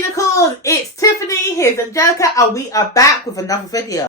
Pinnacles, it's Tiffany, here's Angelica, and we are back with another video.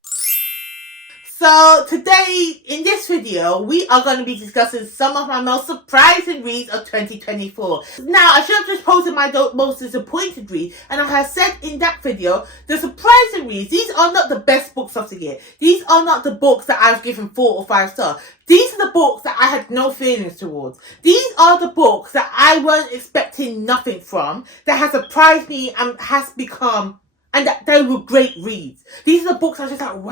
So today, in this video, we are going to be discussing some of my most surprising reads of 2024. Now, I should have just posted my most disappointed read, and I have said in that video, the surprising reads, these are not the best books of the year. These are not the books that I've given 4 or 5 stars. These are the books that I had no feelings towards. These are the books that I weren't expecting nothing from, that has surprised me and has become, and that they were great reads. These are the books I was just like,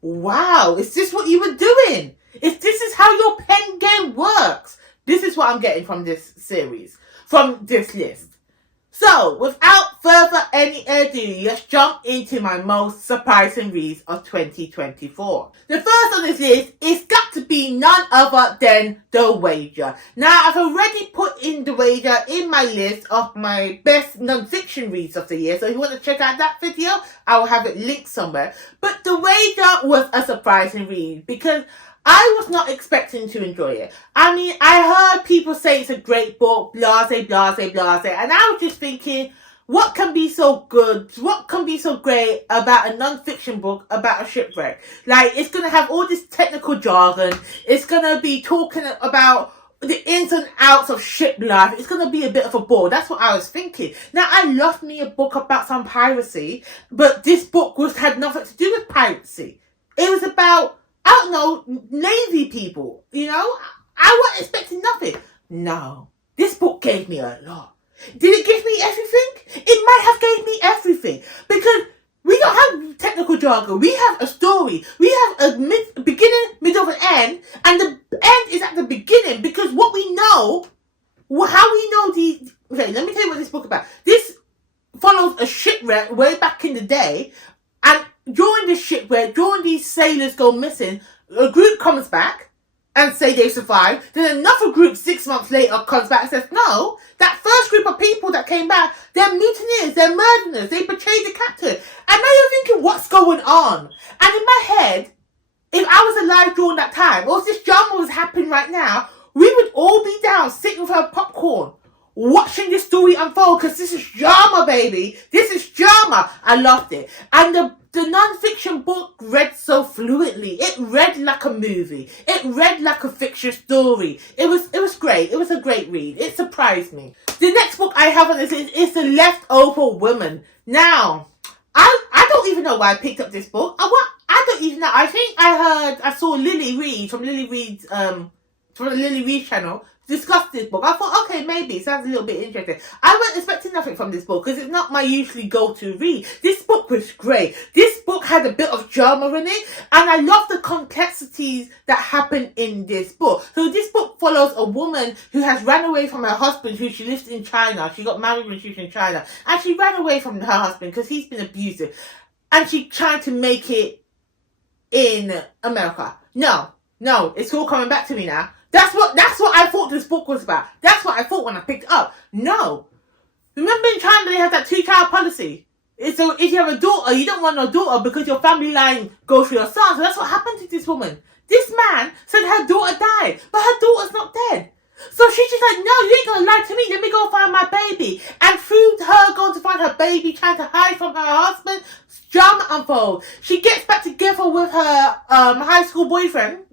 wow, is this what you were doing? If this is how your pen game works, this is what I'm getting from this series, from this list. So, without further any ado, let's jump into my most surprising reads of 2024. The first on this list is got to be none other than The Wager. Now, I've already put in The Wager in my list of my best non-fiction reads of the year, so if you want to check out that video, I will have it linked somewhere. But The Wager was a surprising read because I was not expecting to enjoy it. I mean, I heard people say it's a great book, blase, and I was just thinking, what can be so good, what can be so great about a non-fiction book about a shipwreck? Like, it's going to have all this technical jargon, it's going to be talking about the ins and outs of ship life, it's going to be a bit of a bore. That's what I was thinking. Now, I loved me a book about some piracy, but this book had nothing to do with piracy. It was about, I don't know, lazy people, you know? I wasn't expecting nothing. No. This book gave me a lot. Did it give me everything? It might have gave me everything. Because we don't have technical jargon. We have a story. We have a beginning, middle, and end. And the end is at the beginning. Because what we know, how we know these... Okay, let me tell you what this book is about. This follows a shipwreck way back in the day. And during this shipwreck, during these sailors go missing, a group comes back and say they survived. Then another group 6 months later comes back and says, no, that first group of people that came back, they're mutineers, they're murderers, they betrayed the captain. And now you're thinking, what's going on? And in my head, if I was alive during that time, or if this drama was happening right now, we would all be down sitting with our popcorn, watching this story unfold, because this is drama, baby. This is drama. I loved it. And the non-fiction book read so fluently. It read like a movie. It read like a fiction story. It was great. It was a great read. It surprised me. The next book I have on this is The Leftover Woman. Now, I don't even know why I picked up this book. I don't even know. I think I saw Lily Reed from Lily Reed's from the Lily Reed channel discuss this book. I thought, okay, maybe it sounds a little bit interesting. I wasn't expecting nothing from this book because it's not my usually go-to read. This book was great. This book had a bit of drama in it, and I love the complexities that happen in this book. So this book follows a woman who has ran away from her husband, who she lives in China. She got married when she was in China, and she ran away from her husband because he's been abusive, and she tried to make it in America. No, it's all coming back to me now. That's what I thought this book was about. That's what I thought when I picked it up. No. Remember in China they have that 2-child policy. So if you have a daughter, you don't want no daughter because your family line goes through your son. So that's what happened to this woman. This man said her daughter died, but her daughter's not dead. So she's just like, no, you ain't gonna lie to me. Let me go find my baby. And through her going to find her baby, trying to hide from her husband, drama unfolds. She gets back together with her high school boyfriend.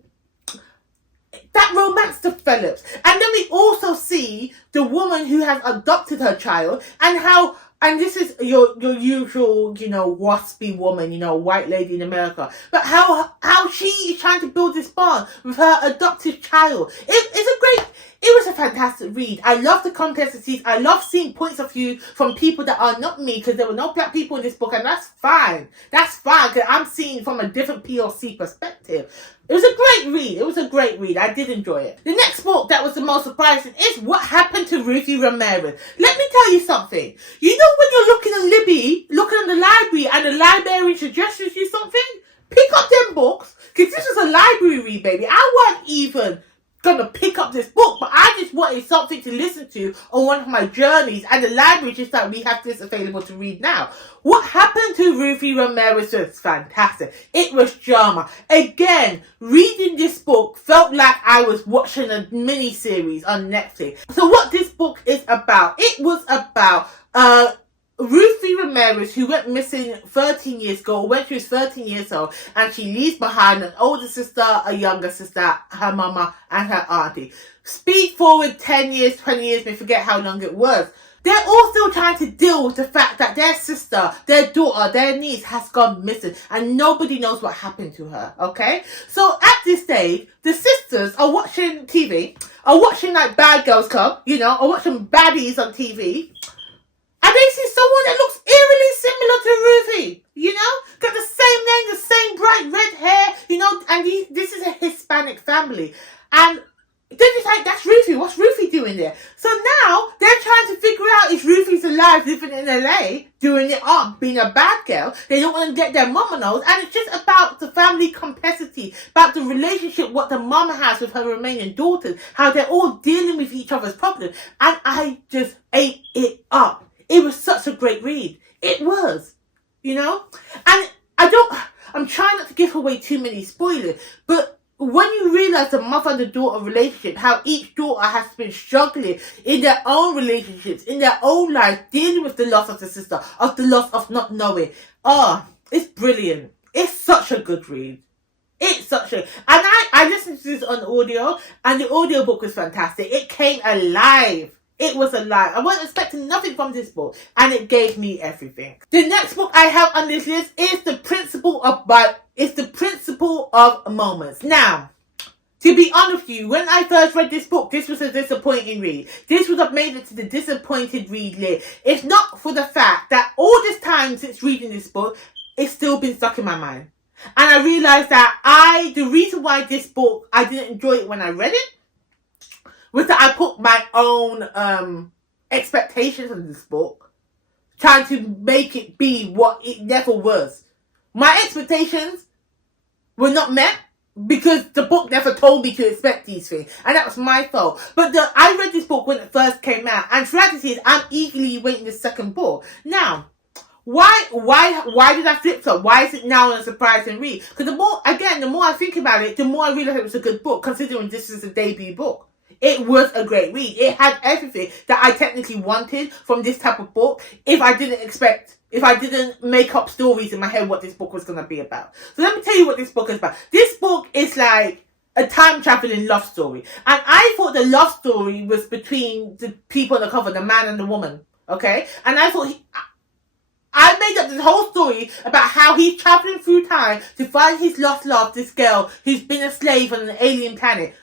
That romance develops. And then we also see the woman who has adopted her child and how, and this is your usual, you know, waspy woman, you know, white lady in America, but how she is trying to build this bond with her adopted child. It was a fantastic read. I love the complexities. I love seeing points of view from people that are not me, because there were no black people in this book, and that's fine. That's fine, because I'm seeing from a different POC perspective. It was a great read. It was a great read. I did enjoy it. The next book that was the most surprising is What Happened to Ruthie Ramirez. Let me tell you something. You know when you're looking at Libby, looking in the library, and the librarian suggests you something? Pick up them books, because this is a library read, baby. I wasn't even gonna pick up this book, but I just wanted something to listen to on one of my journeys, and the library just like, we have this available to read now. What Happened to Ruthie Ramirez was fantastic. It was drama. Again, reading this book felt like I was watching a mini series on Netflix. So what this book is about, it was about Ruthie Ramirez, who went missing 13 years ago, when she was 13 years old, and she leaves behind an older sister, a younger sister, her mama, and her auntie. Speed forward 10 years, 20 years, we forget how long it was. They're all still trying to deal with the fact that their sister, their daughter, their niece has gone missing and nobody knows what happened to her, okay? So at this stage, the sisters are watching TV, are watching like Bad Girls Club, you know, are watching baddies on TV, and they see someone that looks eerily similar to Ruthie, you know? Got the same name, the same bright red hair, you know, and this is a Hispanic family. And they're just like, that's Ruthie. What's Ruthie doing there? So now they're trying to figure out if Ruthie's alive, living in LA, doing it up, being a bad girl. They don't want to get their mama knows. And it's just about the family complexity, about the relationship, what the mama has with her remaining daughters, how they're all dealing with each other's problems. And I just ate it up. It was such a great read. It was, you know? And I'm trying not to give away too many spoilers, but when you realise the mother and the daughter relationship, how each daughter has been struggling in their own relationships, in their own life, dealing with the loss of the sister, of the loss of not knowing. Oh, it's brilliant. It's such a good read. It's such a... And I listened to this on audio, and the audiobook was fantastic. It came alive. It was alive. I wasn't expecting nothing from this book, and it gave me everything. The next book I have on this list is The Principle of Moments. Now, to be honest with you, when I first read this book, this was a disappointing read. This would have made it to the disappointed read list. If not for the fact that all this time since reading this book, it's still been stuck in my mind. And I realised that the reason why this book, I didn't enjoy it when I read it, was that I put my own expectations on this book, trying to make it be what it never was. My expectations were not met because the book never told me to expect these things, and that was my fault. But I read this book when it first came out, and throughout this year, I'm eagerly waiting the second book. Now, why did I flip flop? Why is it now a surprising read? Because the more I think about it, the more I realise it was a good book, considering this is a debut book. It was a great read. It had everything that I technically wanted from this type of book if I didn't make up stories in my head what this book was going to be about. So let me tell you what this book is about. This book is like a time-traveling love story. And I thought the love story was between the people on the cover, the man and the woman. Okay? And I thought I made up this whole story about how he's traveling through time to find his lost love, this girl who's been a slave on an alien planet.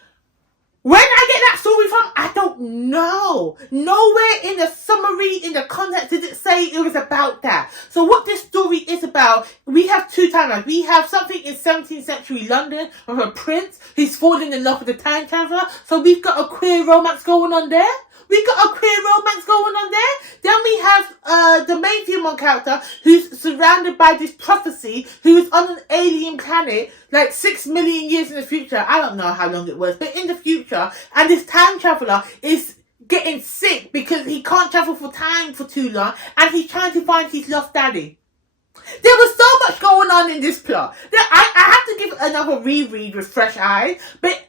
Where did I get that story from? I don't know. Nowhere in the summary, in the context, did it say it was about that. So what this story is about, we have two timelines. We have something in 17th century London with a prince who's falling in love with a time traveller. So we've got a queer romance going on there. We got a queer romance going on there. Then we have the main female character who's surrounded by this prophecy, who is on an alien planet like 6 million years in the future. I don't know how long it was, but in the future. And this time traveller is getting sick because he can't travel for time for too long, and he's trying to find his lost daddy. There was so much going on in this plot. I have to give it another reread with fresh eyes, but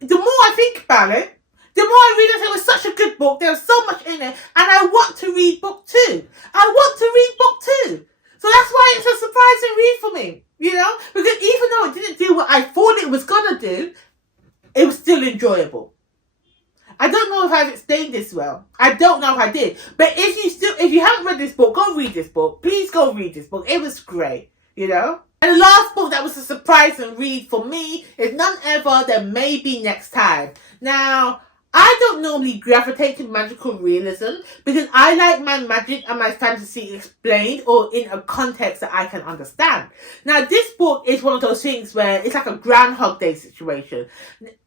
the more I think about it, the more I realised it was such a good book. There was so much in it, and I want to read book 2. I want to read book 2. So that's why it's a surprising read for me, you know? Because even though it didn't do what I thought it was going to do, it was still enjoyable. I don't know if I've explained this well. I don't know if I did. But if you haven't read this book, go read this book. Please go read this book. It was great, you know? And the last book that was a surprising read for me is none other than Maybe Next Time. Now, I don't normally gravitate to magical realism because I like my magic and my fantasy explained or in a context that I can understand. Now, this book is one of those things where it's like a Groundhog Day situation.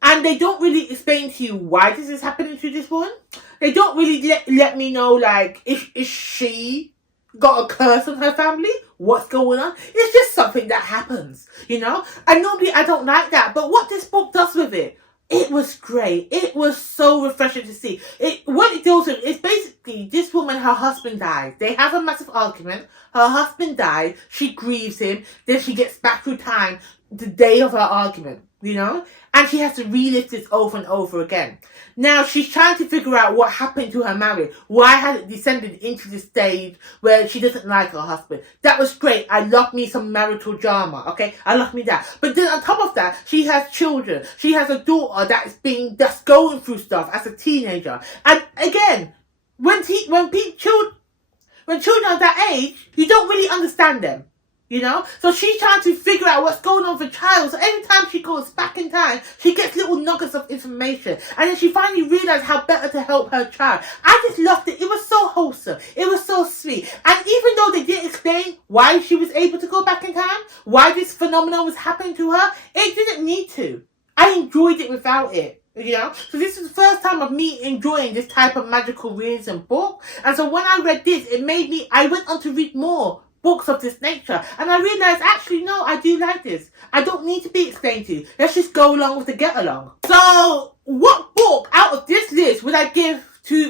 And they don't really explain to you why this is happening to this woman. They don't really let me know, like, is she got a curse on her family? What's going on? It's just something that happens, you know? And normally I don't like that. But what this book does with it, it was great. It was so refreshing to see. What it deals with is basically this woman, her husband died. They have a massive argument. Her husband died. She grieves him. Then she gets back through time the day of her argument. you know? And she has to relive this over and over again. Now, she's trying to figure out what happened to her marriage. Why has it descended into the stage where she doesn't like her husband? That was great. I love me some marital drama, okay? I love me that. But then on top of that, she has children. She has a daughter that's going through stuff as a teenager. And again, when children are that age, you don't really understand them. You know? So she's trying to figure out what's going on with the child. So every time she goes back in time, she gets little nuggets of information. And then she finally realized how better to help her child. I just loved it. It was so wholesome. It was so sweet. And even though they didn't explain why she was able to go back in time, why this phenomenon was happening to her, it didn't need to. I enjoyed it without it. You know, so this is the first time of me enjoying this type of magical realism book. And so when I read this, I went on to read more books of this nature, and I realized, actually, no, I do like this. I don't need to be explained to. Let's just go along with the get along. So, what book out of this list would I give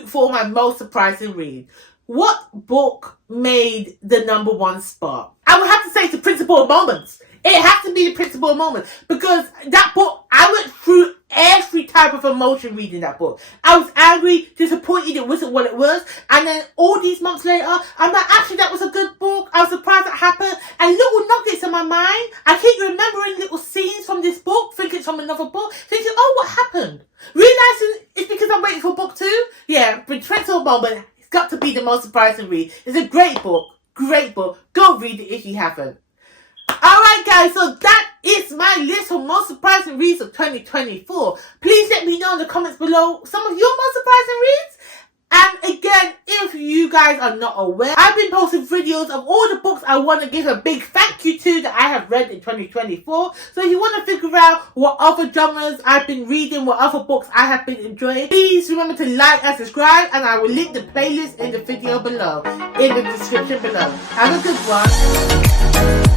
for my most surprising read? What book made the #1 spot? I would have to say it's the Principal Moments. It has to be the Principal Moments, because that book, I went through every type of emotion reading that book. I was angry, disappointed it wasn't what it was, and then all these months later, I'm like, actually that was a good book. I was surprised that happened, and little nuggets in my mind. I keep remembering little scenes from this book, thinking it's from another book, thinking, oh, what happened? Realizing it's because I'm waiting for book 2. Yeah, but Principal Moment, it's got to be the most surprising read. It's a great book. Great book. Go read it if you haven't. Alright guys, so that is my list of most surprising reads of 2024. Please let me know in the comments below some of your most surprising reads. And again, if you guys are not aware, I've been posting videos of all the books I want to give a big thank you to that I have read in 2024. So if you want to figure out what other genres I've been reading, what other books I have been enjoying, please remember to like and subscribe, and I will link the playlist in the video below, in the description below. Have a good one.